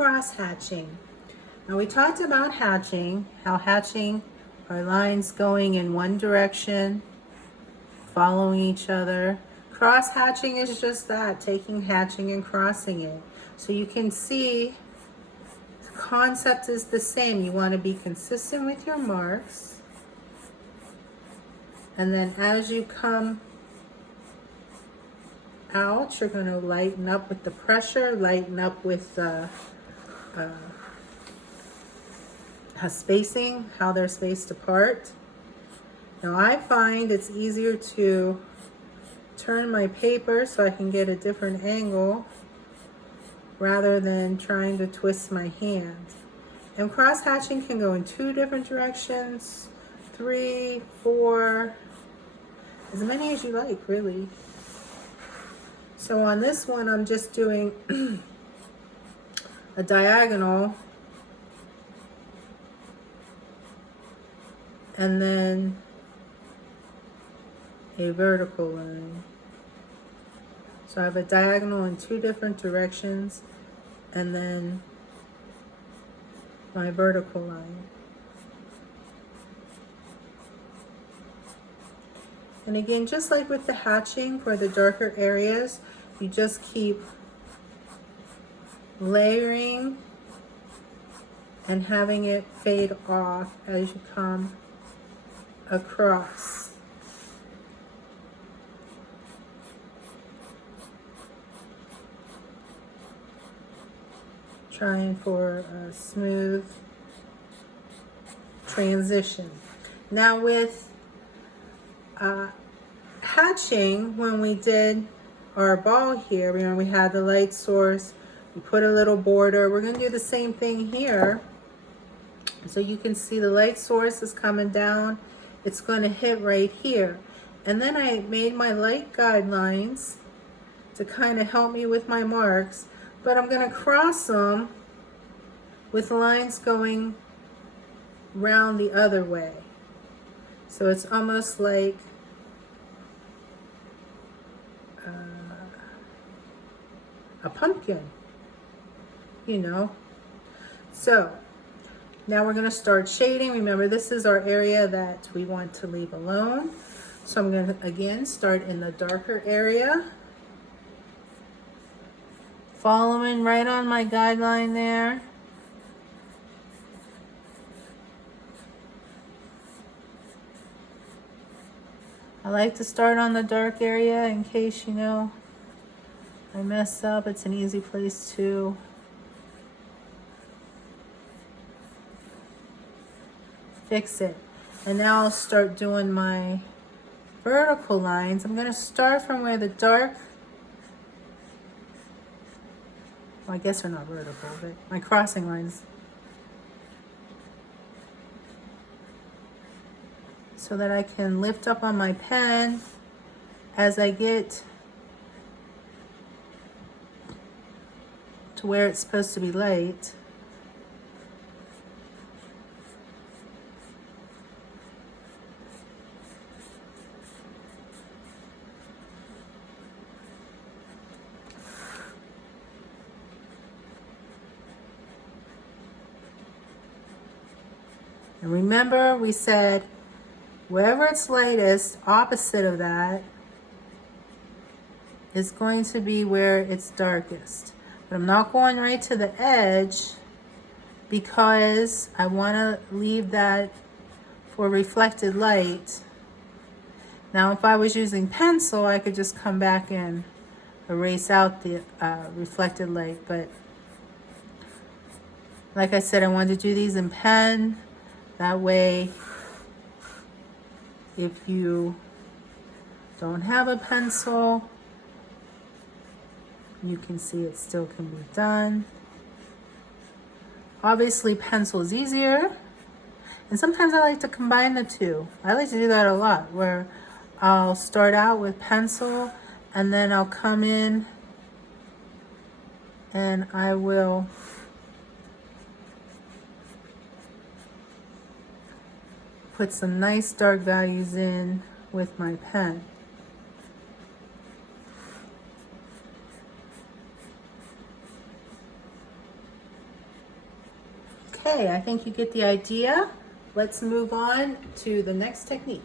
cross hatching. Now we talked about hatching, how hatching are lines going in one direction, following each other. Cross hatching is just that, taking hatching and crossing it. So you can see the concept is the same. You want to be consistent with your marks. And then as you come out, you're going to lighten up with the pressure, lighten up with the spacing, how they're spaced apart. Now I find it's easier to turn my paper so I can get a different angle rather than trying to twist my hand. And cross hatching can go in 2 different directions, 3, 4, as many as you like, really. So on this one, I'm just doing a diagonal and then a vertical line. So I have a diagonal in 2 different directions and then my vertical line. And again, just like with the hatching for the darker areas, you just keep layering and having it fade off as you come across. Trying for a smooth transition. Now with hatching, when we did our ball here, remember we had the light source, we put a little border. We're going to do the same thing here. So you can see the light source is coming down. It's going to hit right here. And then I made my light guidelines to kind of help me with my marks, but I'm going to cross them with lines going round the other way. So it's almost like a pumpkin, you know. So now we're going to start shading. Remember, this is our area that we want to leave alone. So I'm going to again start in the darker area, following right on my guideline there. I like to start on the dark area in case, you know, I mess up. It's an easy place to fix it. And now I'll start doing my vertical lines. I'm going to start from where the dark, well, I guess they're not vertical, but my crossing lines. So that I can lift up on my pen as I get to where it's supposed to be light. And remember, we said wherever it's lightest, opposite of that is going to be where it's darkest. But I'm not going right to the edge because I want to leave that for reflected light. Now, if I was using pencil, I could just come back and erase out the reflected light. But like I said, I wanted to do these in pen. That way, if you don't have a pencil, you can see it still can be done. Obviously, pencil is easier. And sometimes I like to combine the two. I like to do that a lot, where I'll start out with pencil and then I'll come in and I will put some nice dark values in with my pen. Okay, I think you get the idea. Let's move on to the next technique.